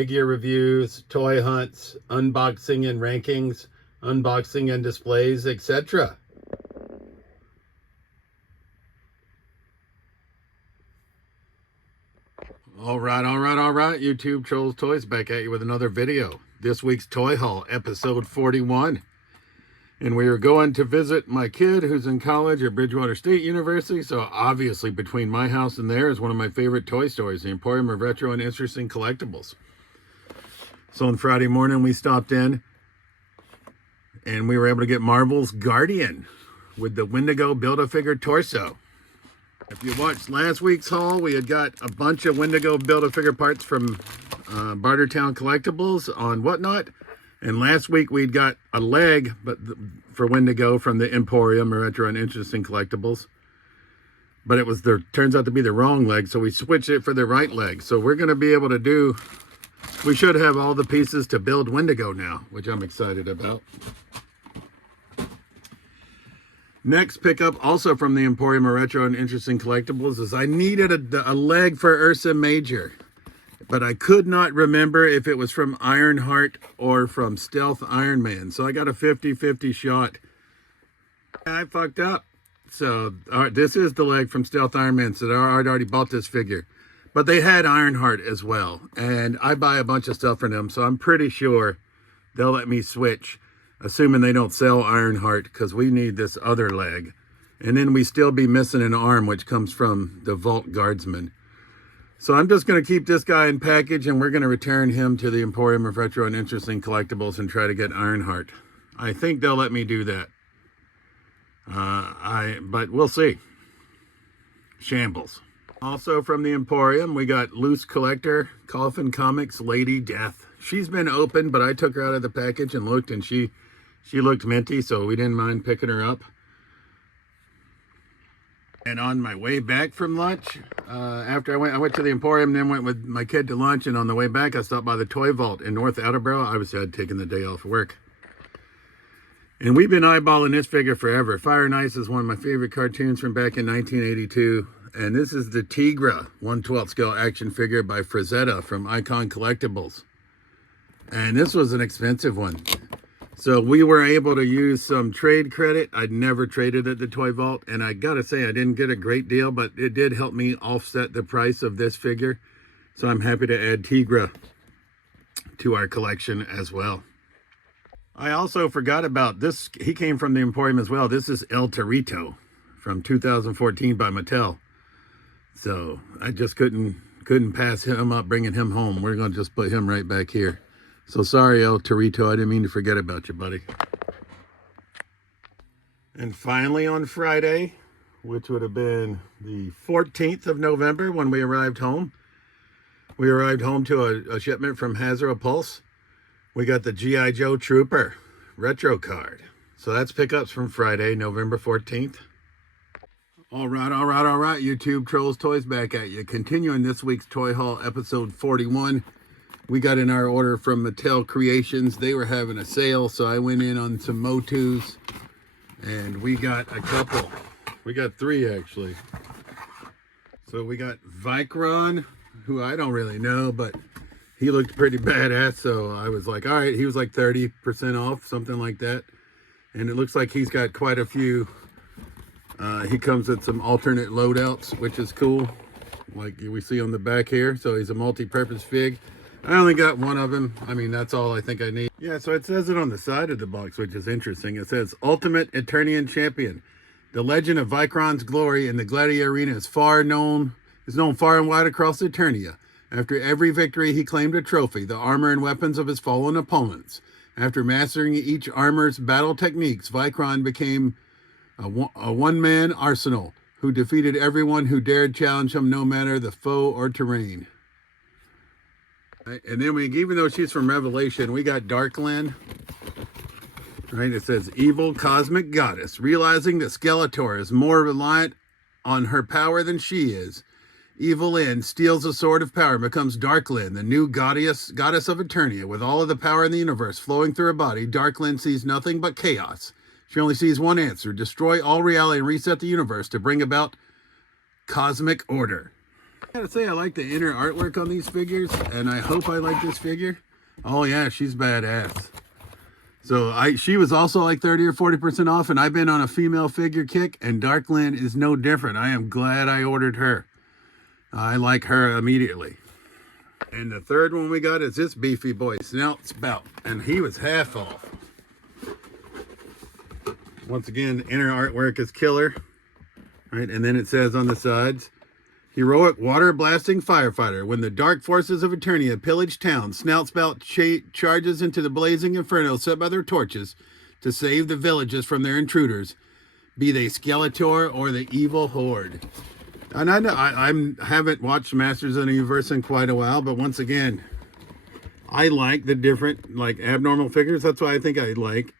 figure reviews, toy hunts, unboxing and rankings, unboxing and displays, etc. All right, YouTube Trolls Toys back at you with another video. This week's Toy Haul, episode 41. And we are going to visit my kid who's in college at Bridgewater State University. So obviously between my house and there is one of my favorite toy stores, the Emporium of Retro and Interesting Collectibles. So on Friday morning we stopped in and we were able to get Marvel's Guardian with the Wendigo Build-A-Figure torso. If you watched last week's haul, we had got a bunch of Wendigo Build-A-Figure parts from Bartertown Collectibles on Whatnot. And last week we'd got a leg for Wendigo from the Emporium or Retro and Interesting Collectibles. But it was turns out to be the wrong leg, so we switched it for the right leg. So we're going to be able to do, we should have all the pieces to build Wendigo now, which I'm excited about. Next pickup, also from the Emporium of Retro and Interesting Collectibles, is I needed a leg for Ursa Major. But I could not remember if it was from Ironheart or from Stealth Iron Man. So I got a 50-50 shot. I fucked up. So this is the leg from Stealth Iron Man. So I'd already bought this figure. But they had Ironheart as well. And I buy a bunch of stuff from them. So I'm pretty sure they'll let me switch. Assuming they don't sell Ironheart. Because we need this other leg. And then we still be missing an arm, which comes from the Vault Guardsman. So I'm just going to keep this guy in package and we're going to return him to the Emporium of Retro and Interesting Collectibles and try to get Ironheart. I think they'll let me do that. But we'll see. Shambles. Also from the Emporium, we got Loose Collector, Coffin Comics, Lady Death. She's been open, but I took her out of the package and looked, and she looked minty, so we didn't mind picking her up. And on my way back from lunch, after I went to the Emporium, then went with my kid to lunch, and on the way back, I stopped by the Toy Vault in North Attleboro. Obviously, I'd taken the day off work. And we've been eyeballing this figure forever. Fire and Ice is one of my favorite cartoons from back in 1982. And this is the Tigra 1/12 scale action figure by Frazetta from Icon Collectibles. And this was an expensive one. So we were able to use some trade credit. I'd never traded at the Toy Vault, and I gotta say I didn't get a great deal, but it did help me offset the price of this figure. So I'm happy to add Tigra to our collection as well. I also forgot about this. He came from the Emporium as well. This is El Torito from 2014 by Mattel. So I just couldn't pass him up, bringing him home. We're gonna just put him right back here. So sorry, El Torito, I didn't mean to forget about you, buddy. And finally on Friday, which would have been the 14th of November when we arrived home, to a shipment from Hasbro Pulse. We got the G.I. Joe Trooper retro card. So that's pickups from Friday, November 14th. All right, YouTube Trolls Toys back at you. Continuing this week's Toy Haul, episode 41. We got in our order from Mattel Creations. They were having a sale, so I went in on some Motus, and we got a couple. We got three, actually. So we got Vicron, who I don't really know, but he looked pretty badass, so I was like, all right, he was like 30% off, something like that. And it looks like he's got quite a few. He comes with some alternate loadouts, which is cool, like we see on the back here. So he's a multi-purpose fig. I only got one of them. I mean, that's all I think I need. Yeah, so it says it on the side of the box, which is interesting. It says, Ultimate Eternian Champion. The legend of Vicron's glory in the Gladiator Arena is known far and wide across Eternia. After every victory, he claimed a trophy, the armor and weapons of his fallen opponents. After mastering each armor's battle techniques, Vicron became a one-man arsenal who defeated everyone who dared challenge him, no matter the foe or terrain. And then even though she's from Revelation, we got Darkland. Right, it says evil cosmic goddess, realizing that Skeletor is more reliant on her power than she is. Evil Lyn steals a sword of power and becomes Darkland, the new goddess of Eternia. With all of the power in the universe flowing through her body, Darkland sees nothing but chaos. She only sees one answer: destroy all reality and reset the universe to bring about cosmic order. I gotta say, I like the inner artwork on these figures, and I hope I like this figure. Oh yeah, she's badass. So she was also like 30 or 40% off, and I've been on a female figure kick, and Darkland is no different. I am glad I ordered her. I like her immediately. And the third one we got is this beefy boy, Snout Spout, and he was half off. Once again, inner artwork is killer, right? And then it says on the sides, heroic water blasting firefighter. When the dark forces of Eternia pillage town, Snout Spout charges into the blazing inferno set by their torches to save the villages from their intruders, be they Skeletor or the evil horde. And I know I haven't watched Masters of the Universe in quite a while, but once again, I like the different like abnormal figures. That's why I think I like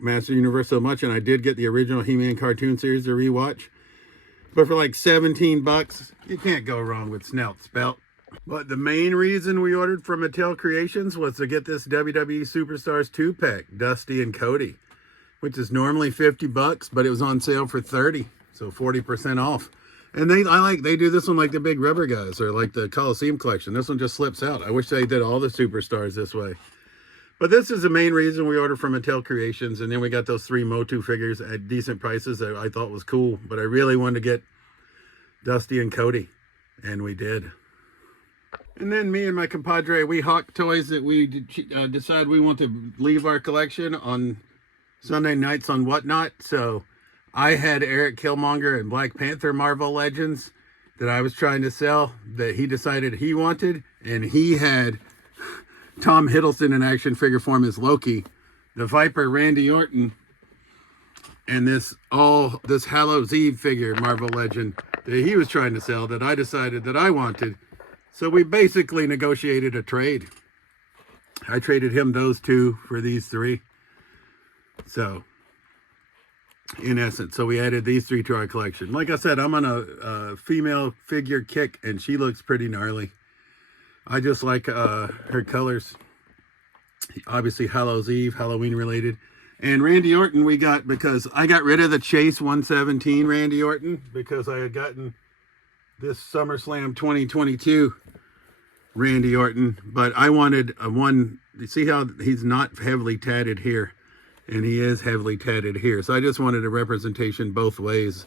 Masters of the Universe so much, and I did get the original He-Man cartoon series to rewatch. But for like 17 bucks, you can't go wrong with Snout Spout. But the main reason we ordered from Mattel Creations was to get this WWE Superstars 2-pack, Dusty and Cody, which is normally 50 bucks, but it was on sale for 30, so 40% off. And they do this one like the big rubber guys, or like the Coliseum collection. This one just slips out. I wish they did all the Superstars this way. But this is the main reason we ordered from Mattel Creations. And then we got those 3 Motu figures at decent prices that I thought was cool. But I really wanted to get Dusty and Cody, and we did. And then me and my compadre, we hawk toys that we decide we want to leave our collection on Sunday nights on Whatnot. So I had Eric Killmonger and Black Panther Marvel Legends that I was trying to sell that he decided he wanted. And he had Tom Hiddleston in action figure form as Loki, the Viper Randy Orton, and this Hallows Eve figure Marvel Legend that he was trying to sell that I decided that I wanted. So we basically negotiated a trade. I traded him those 2 for these 3. So in essence, so we added these 3 to our collection. Like I said, I'm on a female figure kick, and she looks pretty gnarly. I just like her colors. Obviously Hallows Eve, Halloween related. And Randy Orton we got because I got rid of the Chase 117 Randy Orton because I had gotten this SummerSlam 2022 Randy Orton. But I wanted a one, you see how he's not heavily tatted here, and he is heavily tatted here. So I just wanted a representation both ways,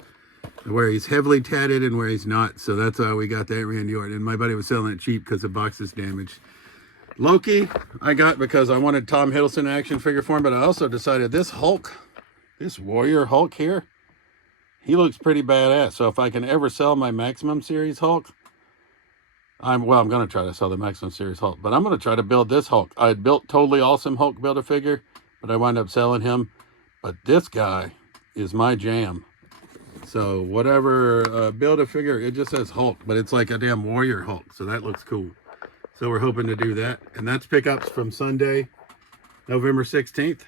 where he's heavily tatted and where he's not. So that's why we got that Randy Orton. And my buddy was selling it cheap because the box is damaged. Loki I got because I wanted Tom Hiddleston action figure form, but I also decided this Hulk, this Warrior Hulk here, he looks pretty badass. So if I can ever sell my Maximum Series Hulk, I'm going to try to sell the Maximum Series Hulk, but I'm going to try to build this Hulk. I had built Totally Awesome Hulk Build-A-Figure, but I wound up selling him. But this guy is my jam. So whatever Build-A-Figure, it just says Hulk, but it's like a damn Warrior Hulk. So that looks cool. So we're hoping to do that. And that's pickups from Sunday, November 16th.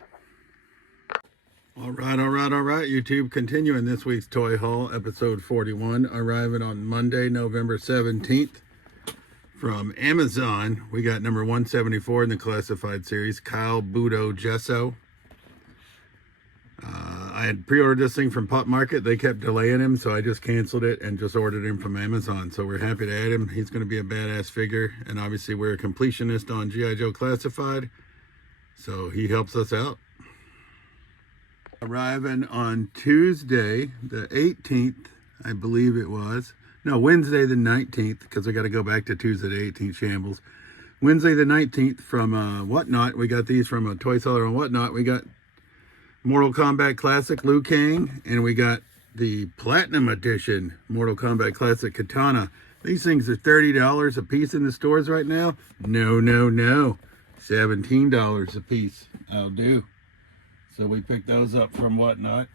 All right, YouTube. Continuing this week's Toy Haul, episode 41, arriving on Monday, November 17th. From Amazon, we got number 174 in the classified series, Kyle Budo Gesso. I had pre-ordered this thing from Pop Market. They kept delaying him, so I just canceled it and just ordered him from Amazon. So we're happy to add him. He's going to be a badass figure. And obviously we're a completionist on G.I. Joe Classified, so he helps us out. Arriving on Tuesday, the 18th, I believe it was. No, Wednesday the 19th, because I got to go back to Tuesday the 18th shambles. Wednesday the 19th from Whatnot. We got these from a toy seller on Whatnot. We got Mortal Kombat Classic Liu Kang, and we got the Platinum Edition Mortal Kombat Classic Katana. These things are $30 a piece in the stores right now. No, $17 a piece. I'll do. So we picked those up from Whatnot.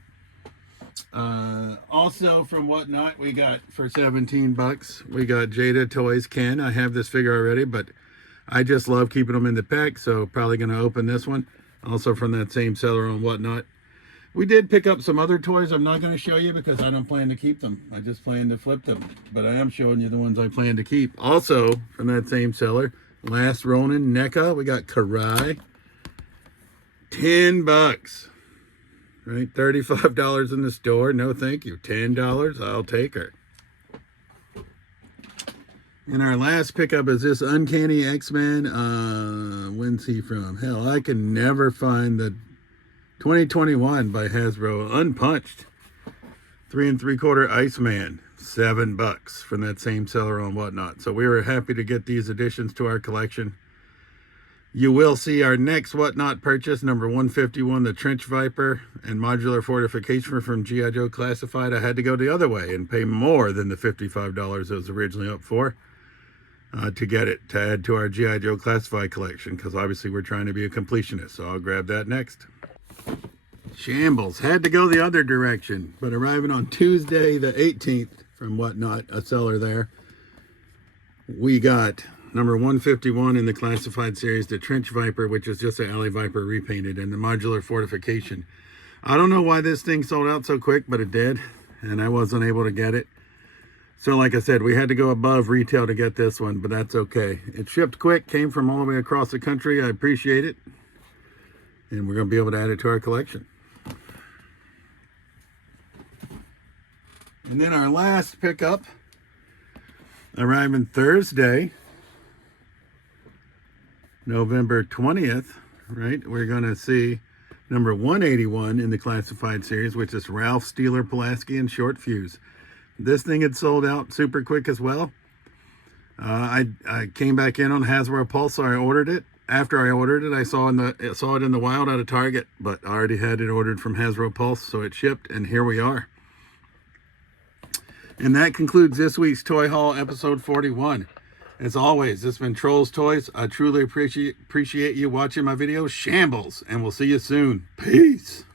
Also from Whatnot, we got for 17 bucks, we got Jada Toys Ken. I have this figure already, but I just love keeping them in the pack, so probably going to open this one. Also from that same seller on Whatnot. We did pick up some other toys I'm not going to show you because I don't plan to keep them. I just plan to flip them. But I am showing you the ones I plan to keep. Also from that same seller, Last Ronin NECA, we got Karai. 10 bucks. Right? $35 in the store. No thank you. $10. I'll take her. And our last pickup is this Uncanny X-Men. When's he from? Hell, I can never find the 2021 by Hasbro unpunched 3 3/4 Iceman, $7 from that same seller on Whatnot. So we were happy to get these additions to our collection. You will see our next Whatnot purchase, number 151, the Trench Viper and Modular Fortification from G.I. Joe Classified. I had to go the other way and pay more than the $55 it was originally up for to get it, to add to our G.I. Joe Classified collection, because obviously we're trying to be a completionist. So I'll grab that next. Shambles. Had to go the other direction, but arriving on Tuesday the 18th from Whatnot, a seller there, we got number 151 in the Classified series, the Trench Viper, which is just an Alley Viper repainted, and the Modular Fortification. I don't know why this thing sold out so quick, but it did, and I wasn't able to get it. So like I said, we had to go above retail to get this one, but that's okay. It shipped quick, came from all the way across the country. I appreciate it, and we're going to be able to add it to our collection. And then our last pickup, arriving Thursday, November 20th, right? We're going to see number 181 in the Classified series, which is Ralph Steeler Pulaski and Short Fuse. This thing had sold out super quick as well. I came back in on Hasbro Pulse, so I ordered it. After I ordered it, I saw it in the wild at a Target, but I already had it ordered from Hasbro Pulse, so it shipped, and here we are. And that concludes this week's Toy Haul, episode 41. As always, this has been Trolls Toys. I truly appreciate you watching my videos. Shambles, and we'll see you soon. Peace.